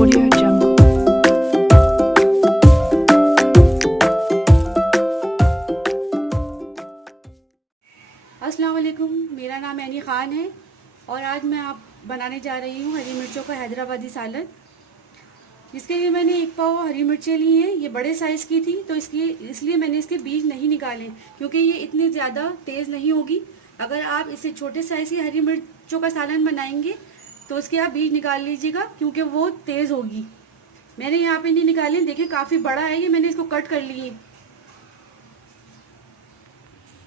Audio Jungle. अस्सलाम वालेकुम, मेरा नाम ऐनी ख़ान है और आज मैं आप बनाने जा रही हूँ हरी मिर्चों का हैदराबादी सालन। इसके लिए मैंने 1 पाव हरी मिर्चें ली हैं। ये बड़े साइज़ की थी तो इसलिए मैंने इसके बीज नहीं निकाले क्योंकि ये इतनी ज़्यादा तेज़ नहीं होगी। अगर आप इससे छोटे साइज़ की हरी मिर्चों का सालन बनाएंगे तो उसके आप बीज निकाल लीजिएगा क्योंकि वो तेज़ होगी। मैंने यहाँ पे नहीं निकाले, देखिए काफ़ी बड़ा है ये, मैंने इसको कट कर लिए।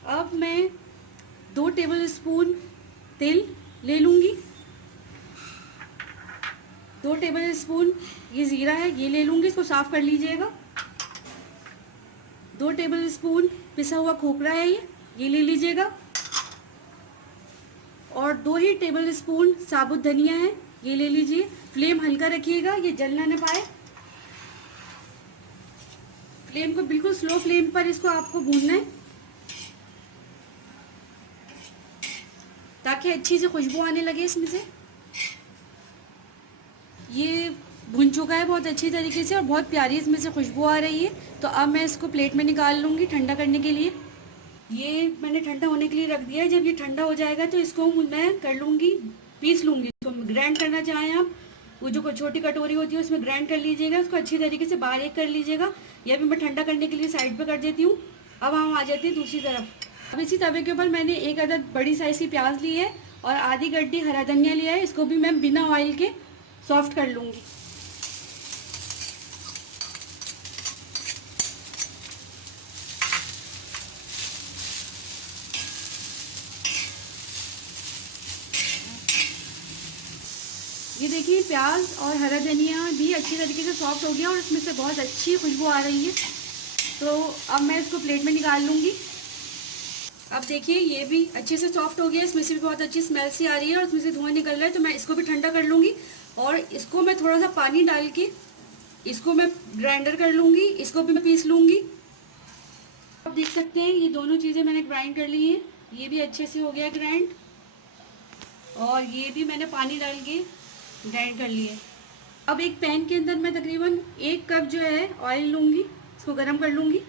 अब मैं 2 टेबल स्पून तेल ले लूँगी। 2 टेबल स्पून ये ज़ीरा है, ये ले लूँगी, इसको साफ़ कर लीजिएगा। 2 टेबल स्पून पिसा हुआ खोपरा है ये ले लीजिएगा। और 2 ही टेबल स्पून साबुत धनिया है, ये ले लीजिए। फ्लेम हल्का रखिएगा, ये जल ना पाए। फ्लेम को बिल्कुल स्लो फ्लेम पर इसको आपको भूनना है ताकि अच्छी से खुशबू आने लगे इसमें से। ये भुन चुका है बहुत अच्छी तरीके से और बहुत प्यारी इसमें से खुशबू आ रही है। तो अब मैं इसको प्लेट में निकाल लूँगी ठंडा करने के लिए। ये मैंने ठंडा होने के लिए रख दिया है। जब ये ठंडा हो जाएगा तो इसको मैं कर लूँगी, पीस लूँगी। तो ग्राइंड करना चाहें आप, वो जो छोटी कटोरी होती है उसमें ग्राइंड कर लीजिएगा, उसको अच्छी तरीके से बारीक कर लीजिएगा। यह भी मैं ठंडा करने के लिए साइड पर कर देती हूँ। अब हम आ जाते हैं दूसरी तरफ। अब इसी तवे के ऊपर मैंने 1 अदद बड़ी साइज़ की प्याज ली है और आधी गड्डी हरा धनिया लिया है। इसको भी मैं बिना ऑयल के सॉफ्ट कर लूँगी। ये देखिए प्याज और हरा धनिया भी अच्छी तरीके से सॉफ्ट हो गया और इसमें से बहुत अच्छी खुशबू आ रही है। तो अब मैं इसको प्लेट में निकाल लूँगी। अब देखिए ये भी अच्छे से सॉफ्ट हो गया, इसमें से भी बहुत अच्छी स्मेल सी आ रही है और इसमें से धुआं निकल रहा है। तो मैं इसको भी ठंडा कर लूँगी और इसको मैं थोड़ा सा पानी डाल के इसको मैं ग्राइंडर कर लूँगी, इसको भी मैं पीस लूँगी। आप देख सकते हैं ये दोनों चीज़ें मैंने ग्राइंड कर ली हैं। ये भी अच्छे से हो गया ग्राइंड और ये भी मैंने पानी डाल के ग्राइंड कर लिया है। अब एक पैन के अंदर मैं तकरीबन 1 कप जो है ऑयल लूँगी, इसको गर्म कर लूँगी।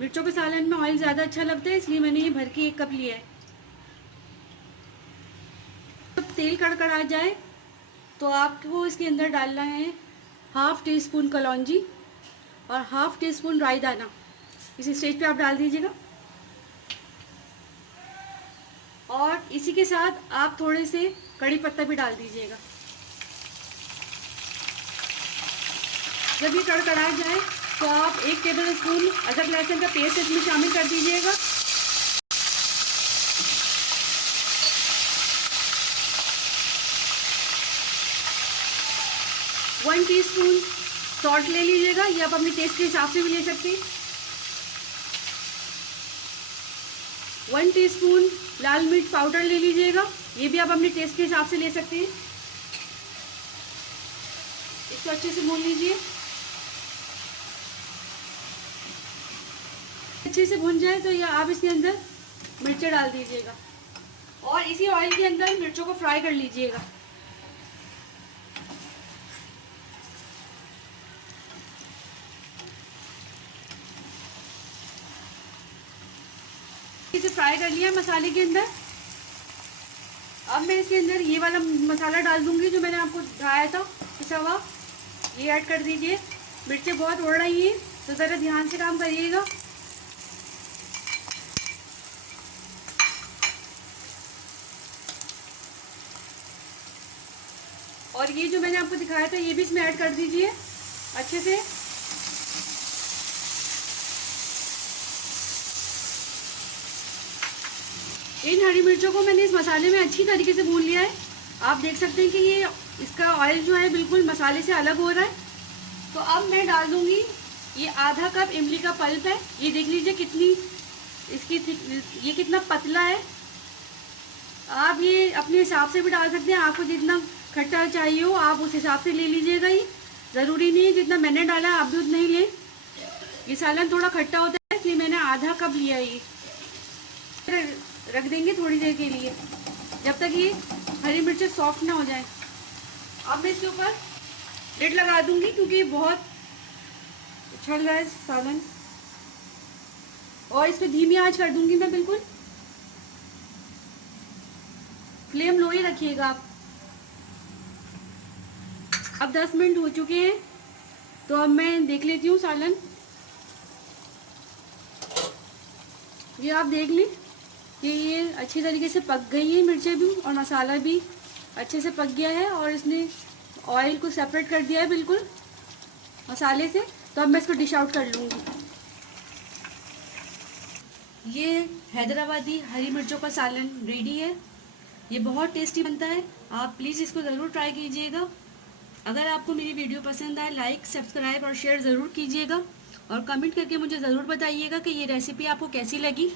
मिर्चों के सालन में ऑयल ज़्यादा अच्छा लगता है इसलिए मैंने ये भर के 1 कप लिया है। जब तेल कड़कड़ा जाए तो आपको इसके अंदर डालना है 1/2 टीस्पून कलौंजी और 1/2 टीस्पून राई दाना। इस स्टेज पे आप डाल दीजिएगा और इसी के साथ आप थोड़े से कड़ी पत्ता भी डाल दीजिएगा। जब ये कड़कड़ा जाए तो आप 1 टेबल स्पून अदरक लहसुन का पेस्ट इसमें शामिल कर दीजिएगा। वन टीस्पून सॉल्ट ले लीजिएगा, ये आप अपने टेस्ट के हिसाब से भी ले सकते हैं। 1 टीस्पून लाल मिर्च पाउडर ले लीजिएगा, ये भी आप अपने टेस्ट के हिसाब से ले सकते हैं। इसको अच्छे से भून लीजिए। अच्छे से भुन जाए तो ये आप इसके अंदर मिर्चें डाल दीजिएगा और इसी ऑयल के अंदर मिर्चों को फ्राई कर लीजिएगा। इसे फ्राई कर लिया मसाले के अंदर। अब मैं इसके अंदर ये वाला मसाला डाल दूंगी जो मैंने आपको दिखाया था पिसा हुआ, ये ऐड कर दीजिए। मिर्चें बहुत उड़ रही हैं तो ज़रा ध्यान से काम करिएगा। और ये जो मैंने आपको दिखाया था ये भी इसमें ऐड कर दीजिए अच्छे से। इन हरी मिर्चों को मैंने इस मसाले में अच्छी तरीके से भून लिया है। आप देख सकते हैं कि ये इसका ऑयल जो है बिल्कुल मसाले से अलग हो रहा है। तो अब मैं डाल दूंगी ये आधा कप इमली का पल्प है। ये देख लीजिए कितनी इसकी ये कितना पतला है। आप ये अपने हिसाब से भी डाल सकते हैं, आपको जितना खट्टा चाहिए हो आप उस हिसाब से ले लीजिएगा। ये ज़रूरी नहीं है जितना मैंने डाला आप भी उतना ही लें। ये सालन थोड़ा खट्टा होता है इसलिए मैंने आधा कप लिया है। ये रख देंगे थोड़ी देर के लिए जब तक ये हरी मिर्चें सॉफ्ट ना हो जाए। अब मैं इसके ऊपर लिड लगा दूंगी क्योंकि बहुत उछल रहा है सालन। और इसको धीमी आंच कर दूंगी मैं बिल्कुल, फ्लेम लो ही रखिएगा आप। अब 10 मिनट हो चुके हैं, तो अब मैं देख लेती हूँ सालन। ये आप देख लें कि ये अच्छी तरीके से पक गई है, मिर्चें भी और मसाला भी अच्छे से पक गया है और इसने ऑयल को सेपरेट कर दिया है बिल्कुल मसाले से। तो अब मैं इसको डिश आउट कर लूँगी। ये हैदराबादी हरी मिर्चों का सालन रेडी है। ये बहुत टेस्टी बनता है, आप प्लीज़ इसको ज़रूर ट्राई कीजिएगा। अगर आपको मेरी वीडियो पसंद आए, लाइक, सब्सक्राइब और शेयर ज़रूर कीजिएगा और कमेंट करके मुझे ज़रूर बताइएगा कि ये रेसिपी आपको कैसी लगी।